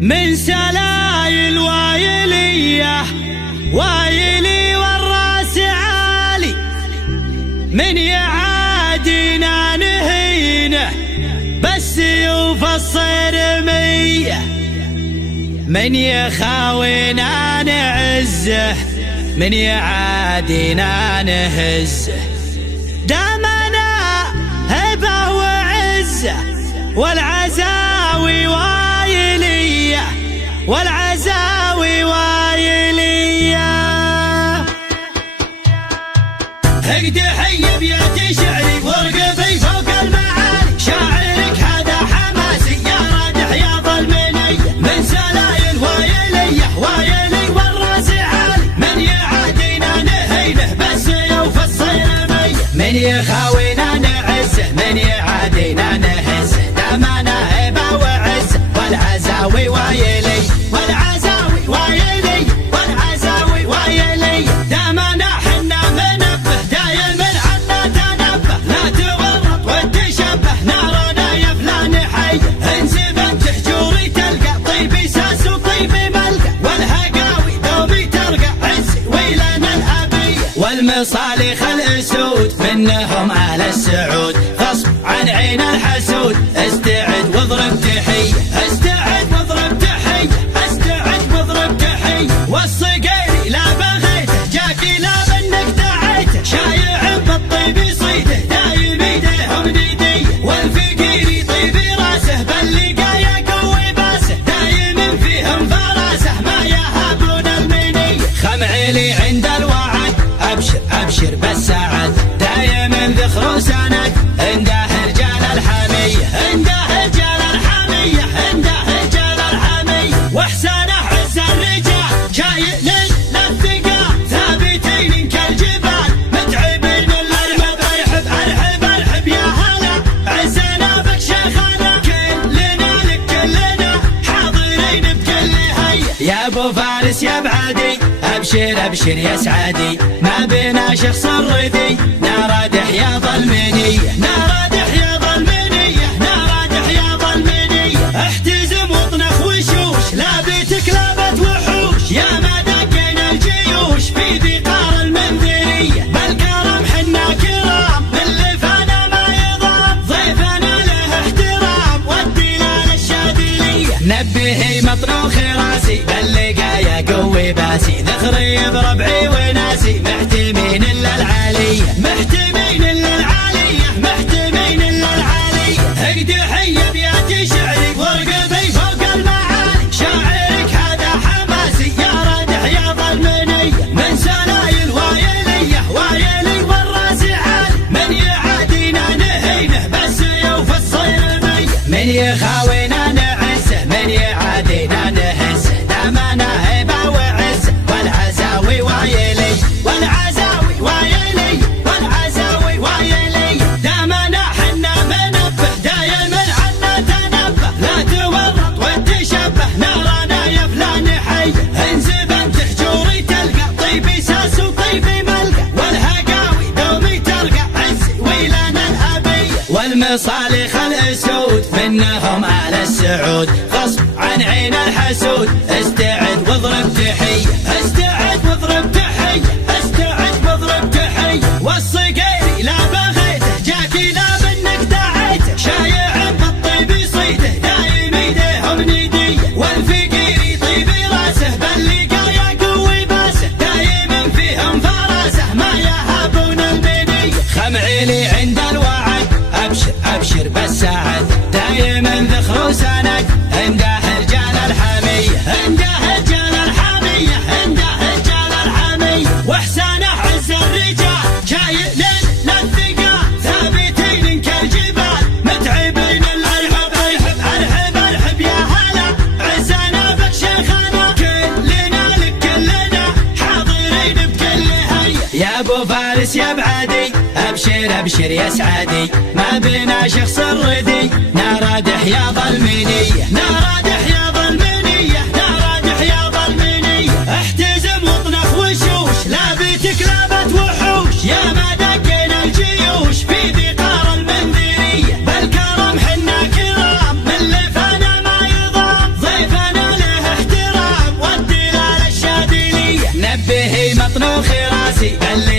من سلايل وايلية وايلي والراس عالي، من يعادينا نهينه بالسيوف الصرمية، من يخاوينا نعزه من يعادينا نهزه. دامنا هبه وعزه والعزاوي وايلية والعزاوي وايلية. هقد حي بياتي شعري وارقبي فوق المعالي، شاعرك هذا حماسي يا رادح يا ظلمنية. من سلايل وايلية وايلي والراس عالي، من يعادينا نهينه بالسيوف الصرمية، من يخاوينا نعزه من يعادينا نهزه. دامنا هبه وعزه والعزاوي وايلي والعزاوي وايلي والعزاوي وايلي. دامنا حنا منبه دايم عنا تنبه، لا تورط وتشبه نارنا يا فلان حي. انزب انت حجوري تلقى طيبي ساس وطيبي ملقى، والهقاوي دوبي ترقى عزي ويلنا الابيه. والمصالح الاسود منهم على السعود، غصب عن عين الحسود. استعد واضرب تحيه استعد واضرب تحيه استعد واضرب تحيه. والصقيري لا بغيته جاكي لا منك دعيته، شايع بالطيب يصيده دايم ايديهم نديه. والفقيري طيبي راسه باللقا يقوي باسه، دايم فيهم فراسه ما يهابون المنيه. خمعيلي عند الوعد ابشر ابشر بالسعد، دايم ذخر وسند عنده رجال الحميه عنده رجال الحميه عنده رجال الحميه. واحسانه عز الرجال شايل للثقال، ثابتين كالجبال متعبين الارحب. ارحب ارحب ارحب يا هلا عزنا بك شيخنا، كلنا لك كلنا حاضرين بكل هيئه. يا ابو فارس يا بعدي ابشر ابشر يا سعادي، ما بينا شخص ردي نارادح يا ظلمنيه نارادح يا ظلمنيه نارادح يا ظلمنيه. احتزم واطنخ وشوش لابتك لابت وحوش، يا ما دقينا الجيوش في ذقار المنذريه. بالكرم حنا كرام من لفانا ما يضام، ضيفنا له احترام والدلال الشاذليه. نبهي مطروخ راسي باللقايا قوي باسي، ذخري بربعي وناسي محتمين الا العاليه محتمين الا العاليه محتمين الا العاليه. هقد حي بياتي شعري وارقبي فوق المعالي، شاعرك هذا حماسي يا رادح يا ظلمنيه. من سلايل وايليه وايلي والراس عالي، من يعادينا نهينه بالسيوف الصرميه، من يخاوينا نعزه من يعادينا نهزه. دامنا هبه وعزه والعزاوي وايلي والعزاوي وايلي والعزاوي وايلي. دامنا حنا منبه دايم عنا تنبه، لا تورط وتشبه نارنا يا فلان حي. انزب انت حجوري تلقى طيبي ساس وطيبي ملقى، والهقاوي دومي ترقى عزي ويلنا الابيه. والمصالح الاسود منهم على السعود، غصب عن عين الحسود. استعد واضرب تحيه استعد واضرب تحيه استعد واضرب تحيه. والصقيري لا بغيته جاكي لا منك دعيته، شايع بالطيب يصيده دايم ايديهم نديه. والفقيري طيبي راسه باللقا يقوي باسه، دايم فيهم فراسه ما يهابون المنيه. خمعيلي عند الوعد ابشر ابشر بالسعد، دايم ذخر وسند عنده رجال الحميه عنده رجال الحميه عنده رجال الحميه. واحسانه عز الرجال شايل للثقال، ثابتين كالجبال متعبين الارحب. ارحب ارحب ارحب يا هلا عزنا بك شيخنا، كلنا لك كلنا حاضرين بكل هيئه. يا ابو فارس يا بعدي ابشر ابشر يا سعادي، ما بينا شخص ردي نارادح يا ظلمنيه نارادح يا ظلمنيه نارادح يا ظلمنيه. احتزم واطنخ وشوش لابتك لابت وحوش، يا ما دقينا الجيوش في ذقار المنذريه. بالكرم حنا كرام من لفانا ما يضام، ضيفنا حماسي اللي